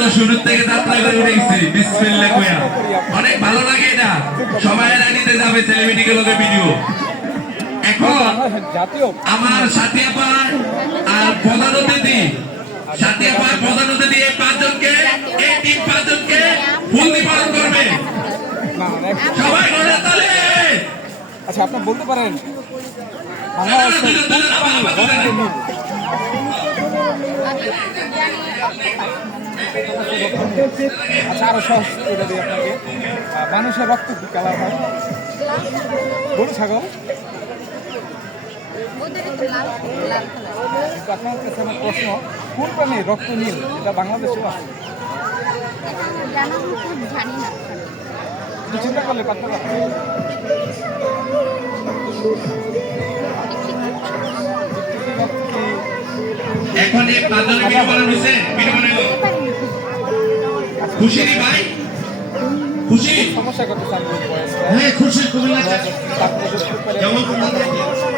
তো শুরু থেকে যাত্রা করে উঠেছি বিসমিল্লাহ কইয়া অনেক ভালো লাগে এটা সবাই রানিতে যাবে সেলিব্রিটি লোকের ভিডিও এখন আমার সাথী আপা আর প্রধান অতিথি সাথী আপা প্রধান অতিথি এই পাঁচজনকে এই তিন পাঁচজনকে ফুল নিবারণ করবে সবাই ঘরে তালে আচ্ছা আপনি বলতে পারেন আচ্ছা আরো সহজ করে দিই আপনাকে মানুষের রক্ত কি কালার হয় গরু ছাগল আপনার কাছে আমার প্রশ্ন কোন প্রাণীর রক্ত নীল এটা বাংলাদেশেও আছে চিন্তা করলে পারতে পারে এখন এই পাঁচজনের ভিডিও বানানো হয়েছে ভিডিও বানানো খুশি রে ভাই খুশি সমস্যা করতে চান হ্যাঁ খুশি কুমিল্লা যেমন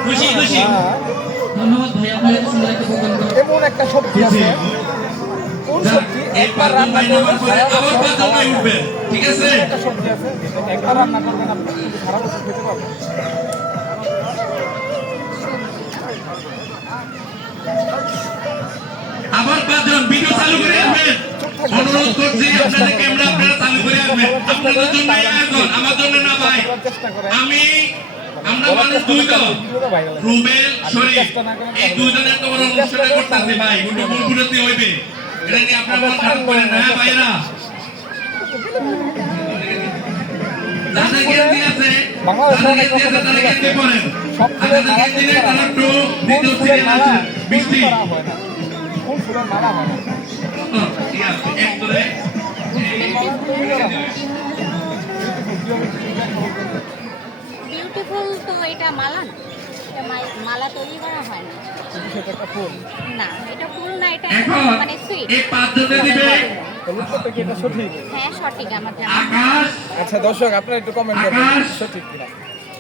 খুশি খুশি ধন্যবাদ ভাই আপনাদের সুন্দর একটা প্রোগ্রাম করেন এমন একটা সবজি আছে কোন সবজি একবার রান্না করবেন আবার পাঁচজন উঠবে ঠিক আছে একটা সবজি আছে একবার রান্না করবেন আপনি সারা বছর খেতে পারবেন আবার পাঁচজন ভিডিও চালু করে আসবেন অনুরোধ করছি আপনাদের ক্যামেরা আপনারা চালু করে আসবেন আপনাদের জন্য আয়োজন আমার জন্য না ভাই আমি আমরা মানুষ দুইজন রুবেল শরীফ এই দুইজনের তো বড় অনুষ্ঠান করতেছি ভাই ওটা ভুল ভুলতি হইবে এটা নিয়ে আপনারা মন খারাপ করেন না হ্যাঁ ভাইরা যাদের জ্ঞান আছে যাদের জ্ঞান আছে তারা জ্ঞান দিয়ে পড়েন আপনাদের জ্ঞান দিলে তারা একটু দ্বিতীয় সিরিয়াল আছে বৃষ্টি কোন ফুলের মালা হয় না ঠিক আছে এক করে বিউটিফুল তো এটা মালা না এটা মালা তৈরি করা হয় না সেটা একটা ফুল না এটা ফুল না এটা এখন মানে সুইট এই পাঁচজনে দিবে উত্তরটা কি এটা সঠিক হ্যাঁ সঠিক আমার জানা আকাশ আচ্ছা দর্শক আপনারা একটু কমেন্ট করবেন সঠিক কিনা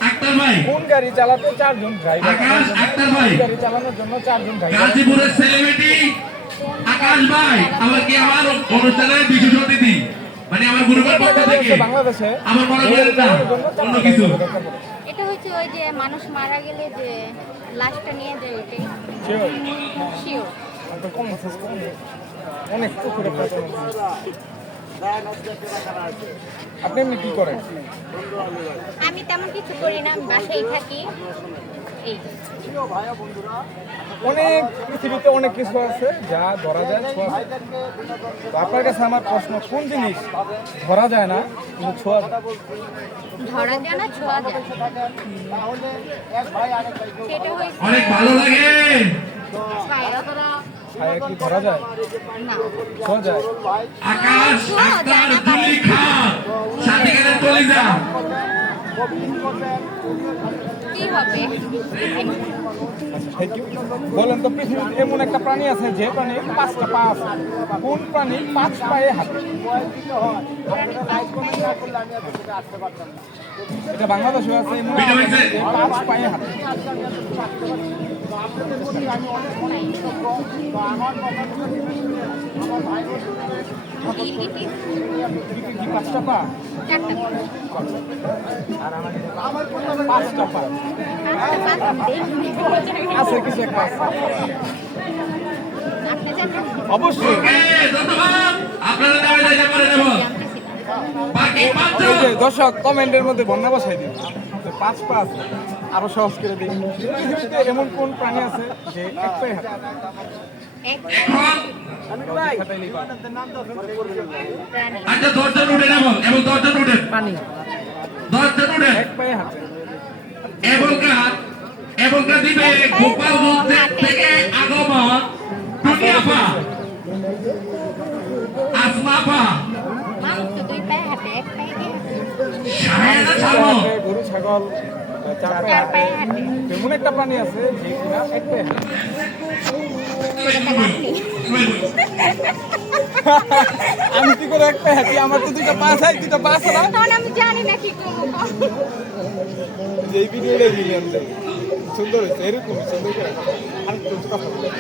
আক্তার ভাই কোন গাড়ি চালাতে চারজন ড্রাইভার আকাশ আক্তার ভাই গাড়ি চালানোর জন্য চারজন ড্রাইভার গাজীপুরের সেলিব্রিটি আকাশ ভাই আমার কি আমার অনুষ্ঠানে বিশেষ অতিথি মানে আমার গ্রুপের পক্ষ থেকে বাংলাদেশে আমার মনে করেন না অন্য কিছু এটা হচ্ছে ওই যে মানুষ মারা গেলে যে লাশটা নিয়ে যায় ওইটাই শিওর অনেক পুকুরে আপনি এমনি কি করেন আমি তেমন কিছু করি না আমি বাসায় থাকি এই অনেক পৃথিবীতে অনেক কিছু আছে যা ধরা যায় ছোঁয়া যায়। তো আপনার কাছে আমার প্রশ্ন কোন জিনিস ধরা যায় না কিন্তু ছোঁয়া যায়? ধরা যায় না ছোঁয়া যায় সেটা হয়েছে অনেক ভালো লাগে ছায়া ছায়া কি ধরা যায় না ছোঁয়া যায় আকাশ আক্তার জুলি খান সাথীদের কলিজা কি হবে Thank you. বলেন তো পৃথিবীতে এমন একটা প্রাণী আছে যে প্রাণীর 5টা পা আছে কোন প্রাণী 5 পায়ে হাঁটে এটা বাংলাদেশে আছে এমন একটা প্রাণী যে 5 পায়ে হাঁটে ইলিটি কি 5টা পা চারটা আর 5টা পা আছে কিছু একটা আছে। আপনি জানেন অবশ্যই ধন্যবাদ আপনারা দাবি দাবি করে দেব বাকি পাঁচজন এই যে দর্শক কমেন্টের মধ্যে বন্যা বসাই দিন 5 পা আছে আরো সহজ করে দিই পৃথিবীতে এমন কোন প্রাণী আছে যে 1 পায়ে হাঁটে এখন প্রাণী আচ্ছা 10 জন উঠে নেব এবং 10 জন উঠে পানি 10 জন উঠে 1 পায়ে হাঁটে এবং দিবে গোপালগঞ্জ থেকে আগমন টুনিয়াপা আসমাপা মানুষ তো দুই পায়ে হাঁটে এক পায়ে দিয়ে হাঁটে শাহেদা ছাগল গরু ছাগল 4 চার পায়ে হাঁটে এমন একটা প্রাণী আছে যে কিনা 1 পায়ে হাঁটে আমি কি করে 1 পায়ে হাঁটি আমার তো 2টা পা আছে 2টা পা আছে না তখন আমি জানি না কি করবো এই ভিডিওটা মিলিয়ন যায় সুন্দর হয়েছে, এরকম সুন্দর করে আরেকটু কথা বলুন।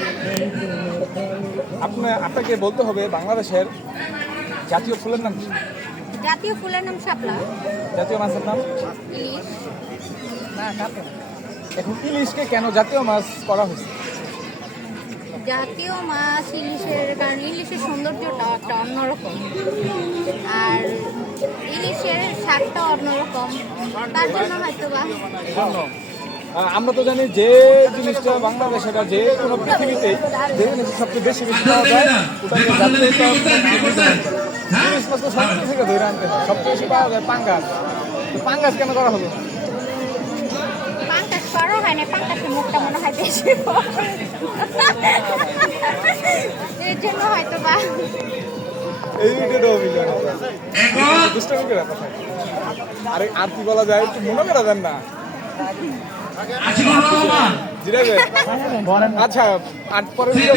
আপনাকে বলতে হবে বাংলাদেশের জাতীয় ফুলের নাম কি? জাতীয় ফুলের নাম শাপলা। জাতীয় মাছের নাম? ইলিশ। এখন ইলিশকে কেন জাতীয় মাছ করা হয়েছে? জাতীয় মাছ ইলিশের কারণে ইলিশের সৌন্দর্যটা একটা অন্যরকম, আর ইলিশের স্বাদটা অন্যরকম, তার জন্য হয়তো বা। আমরা তো জানি যে জিনিসটা বাংলাদেশের যে কোনো পৃথিবীতে যে জিনিসটা সবচেয়ে বেশি বেশি পাওয়া যায় ওটাকে জাতীয় ইলিশ মাছ তো সমুদ্র থেকে ধরে আনতে হয়, সবচেয়ে বেশি পাওয়া যায় পাঙ্গাস। তো পাঙ্গাস কেন করা হলো? পাঙ্কাশ করা হয় না, পাঙ্কাশের মুখটা মনে হয় বেশি বড়। এর জন্য হয়তো বা। এই ভিডিওটা অভিযোগ দুষ্টামি করে কথা। আরে আর কি বলা যায় একটু মনে করে দেন না। জিরাবে আচ্ছা আর পরে ভিডিও